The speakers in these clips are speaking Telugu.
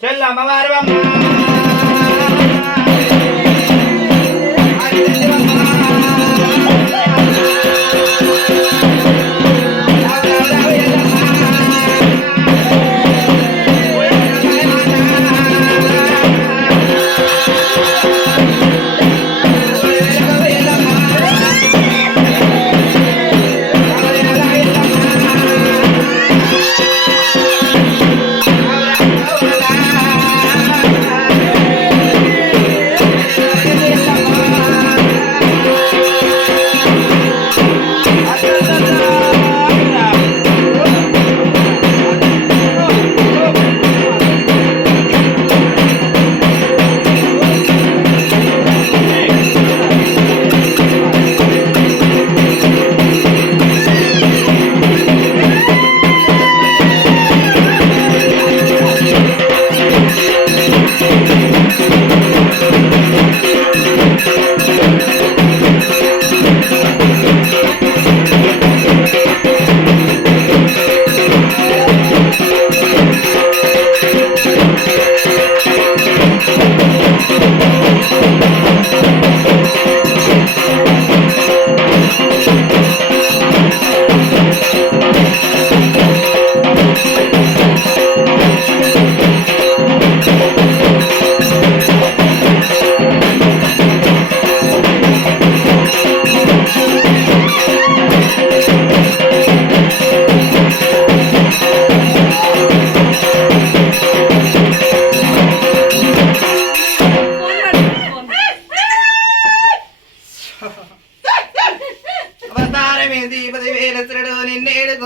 పట్టుకో చెల్లు అమ్మవారు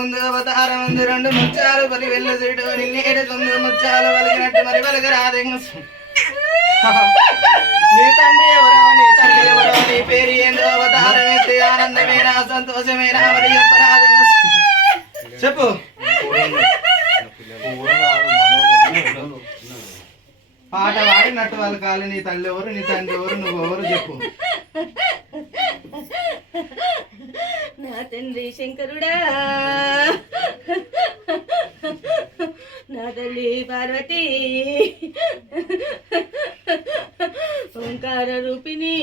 ముందు అవతార ముందు ఉంది. రెండు ముత్యాలు పది వెళ్ళ శ్రుడు నిన్నేడు తొమ్మిది ముత్యాలు వలిగినట్టు మరి వలగరాదెంగ నీ తండ్రి ఎవరో నీ తల్లి ఎవరో నీ పేరు ఏందో అవతారం ఎత్తి ఆనందమేనా సంతోషమేనా మరి చెప్పరాదెంగ చెప్పు. పాట పాడినట్టు వాళ్ళు కాదు నీ తల్లి ఎవరు నీ తండ్రి ఎవరు నువ్వు ఎవరు చెప్పు. తండ్రి శంకరుడా. నా తల్లి పార్వతి. ఓంకార రూపిణి.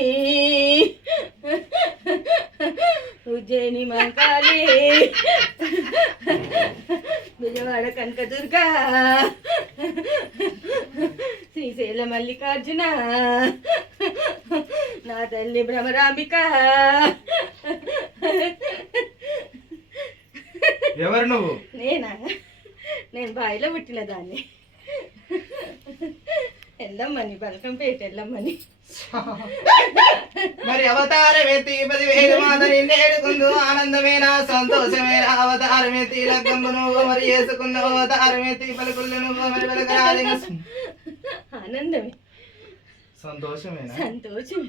ఉజ్జయిని మంకాళి. విజయవాడ కనకదుర్గా. శ్రీశైల మల్లికార్జున. నా తల్లి భ్రమరాంబిక. ఎవరు నువ్వు? నేనా? నేను బావిలో పుట్టిన దాన్ని. వెళ్ళమ్మని బలకంపేట వెళ్ళమ్మని మరి అవతారం ఎత్తి పదివేలు మాత నిన్నేడుకుందు ఆనందమేనా సంతోషమేనా? అవతారం ఎత్తి లగ్గమ్మ నువ్వు మరి వేసుకున్న అవతారం ఎత్తి పలుకుళ్ళు నువ్వు మరి పలకరాలి ఆనందమే. సంతోషమేనా? సంతోషం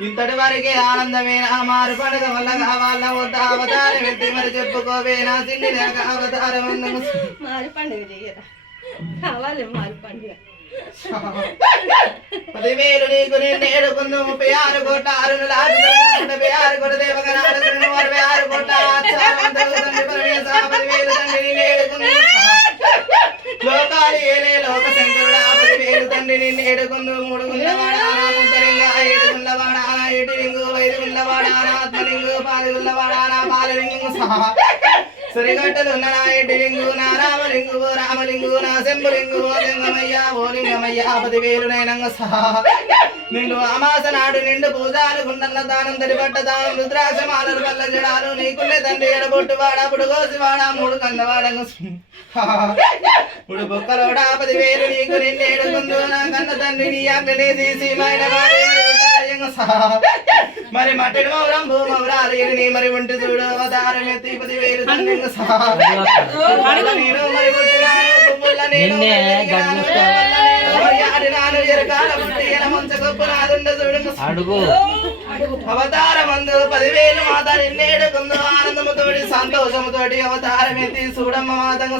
ఇంతటి వరకే ఆనందమేనా మారు పండుగ వల్ల కావాల వద్ద అవతారం ఎత్తి మరి చెప్పుకోవేనా తిండి లేక అవతారం మారు పండుగ చెయ్యరా? కావాలి మారు పండుగ పదివేలు నీకు నిన్నేడుకుందు ముప్పై ఆరు కోట్ల అరుణుల డెబ్బై ఆరు కోట్ల దేవగణాలు అరవై ఆరు కోట్ల తండ్రి లోకాలు ఏలే లోక శంకరుడా పదివేలు తండ్రి ముద్దలింగ ఏడు గుల్లవాడానా ఏడు లింగు వైదు గుల్లవాడానా ఆత్మలింగు పాలు గుల్లవాడానా పాలలింగు సహా సరిగట్టలు నా ఎడ్డిలింగు నా రామలింగు ఓ రామలింగు నా శంభులింగు ఓ లింగమయ్యా ఓ లింగమయ్య పదివేలు నైనంగ సహా నిండు అమాస నాడు నిండు పూజాలు గుండల దానం తడి దానం రుద్రాక్ష మాలలు వల్ల జడాలు నీకుండే తండ్రి ఎడబొట్టు వాడ పుడు కోసి వాడ మూడు కందవాడంగ ఇప్పుడు బొక్కలోడా పదివేలు నీకు నిన్నేడు ముందు నా కన్న తండ్రి నీ అక్కడే తీసి మైన వాడే మరి మట్టడి మౌరంబు మౌరాలి మరి ఉంటి చూడు. అవతారం సహా. నేను మరి అడుగు. అవతారమందు పదివేలు మాత నిన్నేడు కొందు ఆనందముతోటి సంతోషముతోటి అవతారం ఎత్తి చూడమ్మ మాతంగ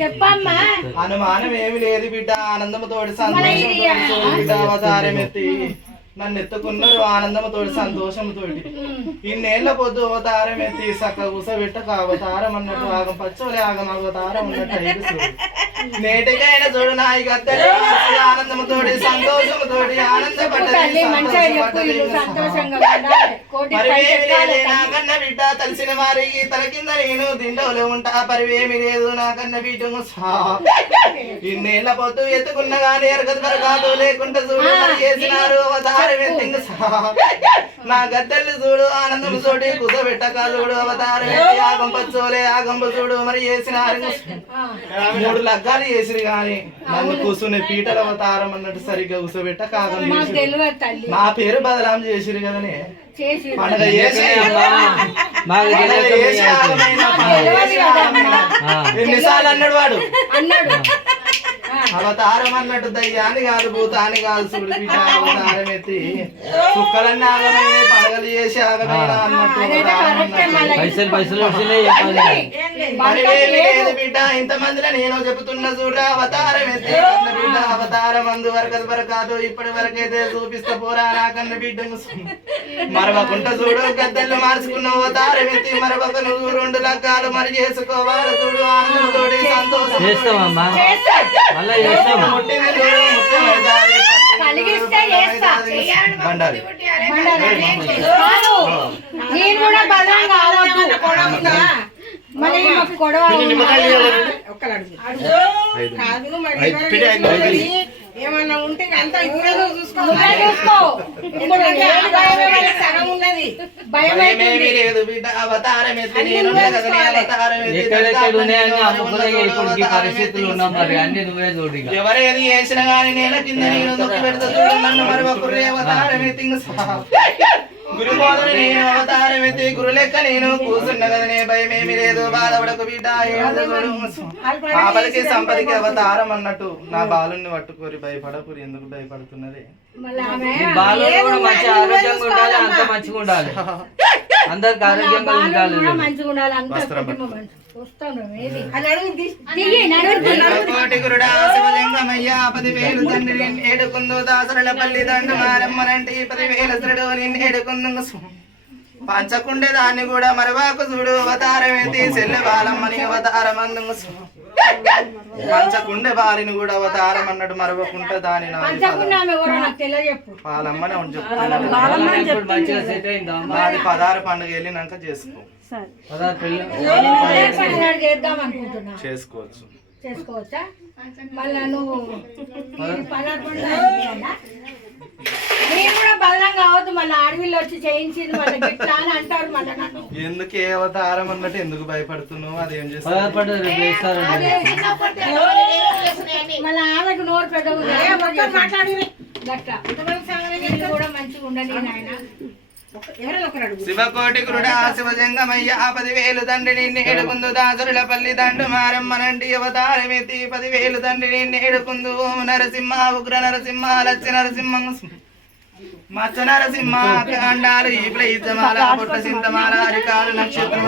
చెప్పమ్మా. అనుమానం ఏమి లేదు బిడ్డ ఆనందముతోటి సంతోషం బిడ్డ ఎత్తి నన్ను ఎత్తుకున్నారు ఆనందంతోటి సంతోషంతోటి ఇన్నేళ్ళ పొద్దు అవతారం ఎత్తి సక్క కూసబెట్టక అవతారం అన్నట్టు ఆగం పచ్చోలే ఆగం అవతారం ఉన్నట్టు ఐదు చూడు. చూడు గద్దెలు ఆనందపడ్డది బిడ్డ తలసిన వారికి తల కింద నేను దిండోలో ఉంటా. పరివేమి లేదు నా కన్న బిడ్డము సా ఇన్నేళ్ళ పొద్దు ఎత్తుకున్న గాని ఎరగదు కాదు లేకుంటే చూడు చేసినారు అవతారం ఎత్తింగు నా గద్దెల్ని చూడు ఆనందం తోటి కుసబెట్టక చూడు అవతారం ఎత్తి ఆగం పచ్చోలే ఆగంబు చూడు మరి చేసినారు మూడు లగ్గాలు చేసిరు గాని. నన్ను కూసునే పీటల అవతారం అన్నట్టు సరిగ్గా. తెలియదు తల్లి. నా పేరు బదలాం చేసిరు కదనే. పండగ చేసి. ఎన్నిసార్లు అన్నాడు వాడు? అన్నాడు. ఆ, అవతారం అన్నట్టు దయ్యాన్ని కాదు భూతాన్ని కాదు బిడ్డ అవతారం ఎత్తి కుక్కలన్నీ ఆగమైన పండగలు చేసి ఆగమైన అన్నట్టు బిడ్డ ఇంతమందిలో నేను చెబుతున్న చూడ అవతారం ఎత్తి కన్న బిడ్డ అవతారం అందు వరకు వరకు కాదు ఇప్పటి వరకు అయితే చూపిస్తా పోరా నా కన్న బిడ్డ మరవకుంట చూడు గద్దెలు మార్చుకున్న అవతారం ఎత్తి మరవక నువ్వు రెండు లగ్గాలు మరి చేసుకోవాలి చూడు ఆనందంతోటి సంతోషం చూడు నేను కూడా బలం కావద్దు. ఏమన్నా ఉంటే అంతా నువ్వే చూసుకో. సగం ఉన్నది. భయం నేను నేను పరిస్థితులు ఉన్నాం మరి. అన్ని నువ్వే చూడు. ఎవరేది చేసినా గాని నేల కింద నేను నొక్కి పెడతా చూడు నన్ను మరి ఒకరు అవతారం నేను అవతారం ఎత్తి గురు లెక్క నేను. కూర్చున్న కదనే భయమేమి లేదు. బాధపడకు బిడ్డ. ఆపలికి సంపదికి అవతారం అన్నట్టు. నా బాలుని పట్టుకోరి భయపడకురి ఎందుకు భయపడుతున్నది? బాలు కూడా మంచి ఆరోగ్యంగా ఉండాలి అంత మంచిగా ఉండాలి. అందరికి ఆరోగ్యంగా ఉండాలి మంచిగా అంత కుటుంబం ఏడుకుందు దాసరుల పల్లి దండు మారమ్మనంటే పదివేల శ్రుడు నిన్ను ఏడుకుందు పంచకుండే దాన్ని కూడా మరవాకు చూడు అవతారం ఎత్తి సెల్లె బాలమ్మని అవతారం అందుకు పంచకుండే బాలిని కూడా అవతారం అన్నట్టు మరవకుంటే దాని పాలమ్మనే? నాది పదహారు పండుగ వెళ్ళినాక చేసుకో. చేసుకోవచ్చు. చేసుకోవచ్చా? మళ్ళా నువ్వు నేను కూడా బలం కావద్దు మళ్ళీ అడవిలో వచ్చి చేయించింది మళ్ళీ గిట్లా అని అంటారు మళ్ళీ నన్ను. ఎందుకు ఏ అవతారం అన్నట్టు ఎందుకు భయపడుతున్నావు? అదేం చేస్తావు రేపు వేస్తారండి మళ్ళీ ఆమెకు నోరు పెద్ద ఉంది. ఏ, మొత్తం మాట్లాడి గట్లా. ఇది కూడా మంచిగా ఉండని నాయన. శివకోటి గురుడా శివజంగమయ్య పదివేలు తండ్రి నిన్ను ఏడుకుందు దాసరుల పల్లి దండు మారమ్మనంటి అవతారమెత్తి పదివేలు తండ్రి నిన్ను ఏడుకుందు ఓం నరసింహ ఉగ్ర నరసింహ లచ్చ నరసింహం. మచ్చ నరసింహ కాండాలు ఈ ప్లైతమాల పుట్ట సింతమాల అరికాలు నక్షత్రం